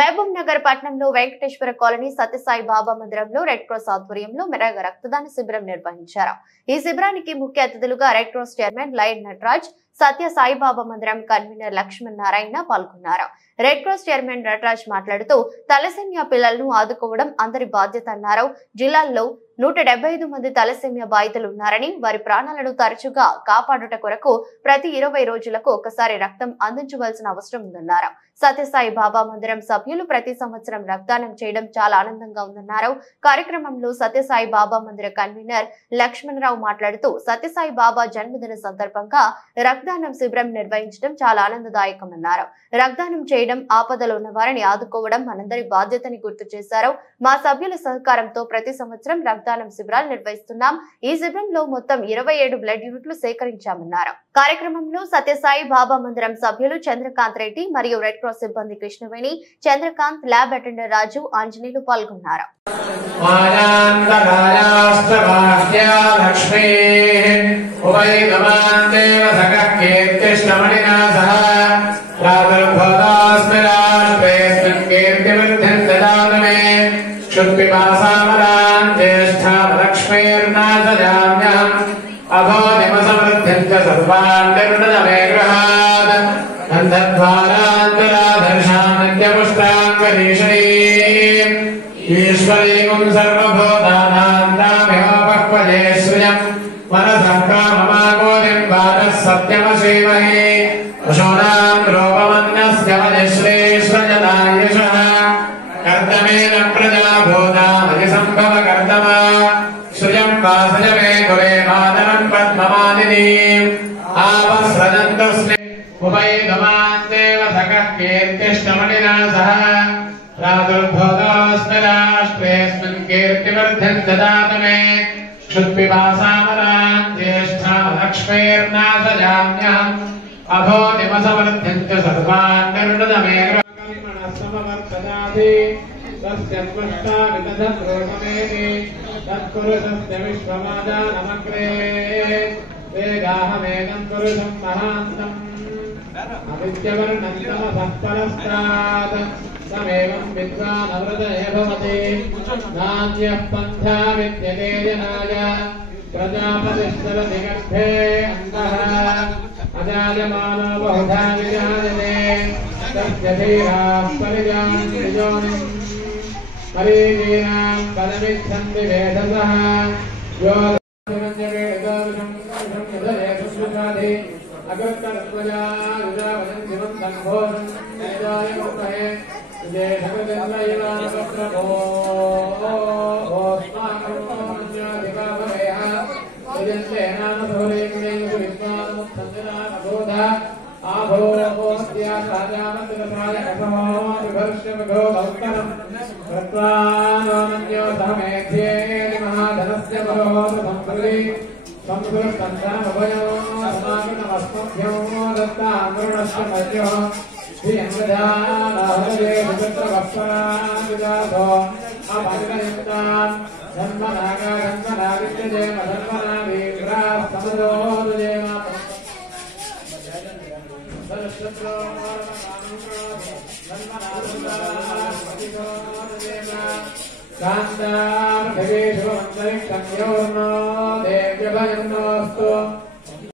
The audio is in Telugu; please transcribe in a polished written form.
మహబూబ్ నగర్ పట్టణంలో వెంకటేశ్వర కాలనీ సత్యసాయి బాబా మందిరంలో రెడ్ క్రాస్ ఆధ్వర్యంలో మెగా రక్తదాన శిబిరం నిర్వహించారు. ఈ శిబిరానికి ముఖ్య అతిథులుగా Red Cross chairman Lion Nataraj, Satya Saibaba మందిరం కన్వీనర్ లక్ష్మణ్ నారాయణ పాల్గొన్నారు. రెడ్ క్రాస్ చైర్మన్ నటరాజ్ మాట్లాడుతూ తలసేమియా పిల్లలను ఆదుకోవడం అందరి బాధ్యత అన్నారు. జిల్లాల్లో 175 మంది తలసేమియా బాధితులు ఉన్నారని, వారి ప్రాణాలను తరచుగా కాపాడుట కొరకు ప్రతి 20 రోజులకు ఒకసారి రక్తం అందించవలసిన అవసరం ఉందన్నారు. సత్యసాయి బాబా మందిరం సభ్యులు ప్రతి సంవత్సరం రక్తదానం చేయడం చాలా ఆనందంగా ఉందన్నారు. కార్యక్రమంలో సత్యసాయి బాబా మందిర కన్వీనర్ లక్ష్మణరావు మాట్లాడుతూ సత్యసాయి బాబా జన్మదిన సందర్భంగా రక్తదానం శిబిరం నిర్వహించడం చాలా ఆనందదాయకమన్నారు. రక్తదానం చేయడం, ఆపదలో ఉన్న వారిని ఆదుకోవడం మనందరి బాధ్యతని గుర్తు చేశారు. మా సభ్యుల సహకారంతో ప్రతి సంవత్సరం రక్తదానం శిబిరాలు నిర్వహిస్తున్నాం. ఈ శిబిరంలో మొత్తం 27 బ్లడ్ యూనిట్లు సేకరించామన్నారు. కార్యక్రమంలో సత్యసాయి బాబా మందిరం సభ్యులు చంద్రకాంత్ రెడ్డి మరియు రెడ్ క్రాస్ సిబ్బంది కృష్ణవేణి, చంద్రకాంత్, ల్యాబ్ అటెండర్ రాజు, ఆంజనేయులు పాల్గొన్నారు. ईश्वरीं सर्वभूतानां श्रियं मनसंक्राममागोदिं वारः सत्यमश्रीमहे पशूनां रूपमन्नस्य वजश्रेष्ठजनायशः कर्तमेन प्रजा भूतामधिसम्भव कर्तमा श्रियं वासज मे कुले मातरं पद्ममालिनीम् आवस्रजन्तस्मे उपैधमान् देव सकः कीर्तिष्टमणिना सह प्रादुर्भूतोऽस्मि राष्ट्रेऽस्मिन् कीर्तिवर्धन् ददातु मे क्षुत्पिपासामरान् ज्येष्ठा लक्ष्मीर्नाशजाम्यहम् अभोदिमसमर्थ्यन्त्य सर्वान् निर्णद मे कर्मणः समवर्तदाति तस्य त्वष्टा विदधत् रूपमेति तत्कुरु सत्य विश्वमादानमग्रे वेदाहमेकं पुरुषं महान्तम् अविद्यवर्णन्तमसः परस्तात् समेवं विद्वान् अवृतये भवति नान्यः पन्था विद्यते जनाय प्रजापतिश्चरति गर्भे अन्तः अजायमानो बहुधा विजायते तस्य धीराः परिजान्ति योनिम् मरीचीनां पदमिच्छन्ति वेधसः यो अकृत्तर्त्वजा युजावदन्तिवं सम्भोधं नैदायमुपहे विजय भगवदन्वयिवानवप्रभो ओस्माकर्मोऽन्याधिकाभवेह यजन्तेनानसोरेन्द्रेन्दु विद्वान्मुत्सञ्जनानबोधा आभोस्त्यासाजामतिरसाय कथमो विभर्ष्यमघो भौक्करम् कृत्वानोऽन्यो सहमेध्ये महाधनस्य बलोपसम्प्रति संस्कृतसन्धानभयो अस्माकमस्मभ्यो दत्तामृणस्य मध्यो श्रीयङ्गधानाहरे विचित्रवत्सरादिदासो अपङ्गयुक्तान् धर्मनागाधर्मनाविद्यजेम धर्मनावीग्राः समदोदजेम कान्तार्भवेषु अन्तरिक्षं योर्नो देव्यभयन्नोऽस्तु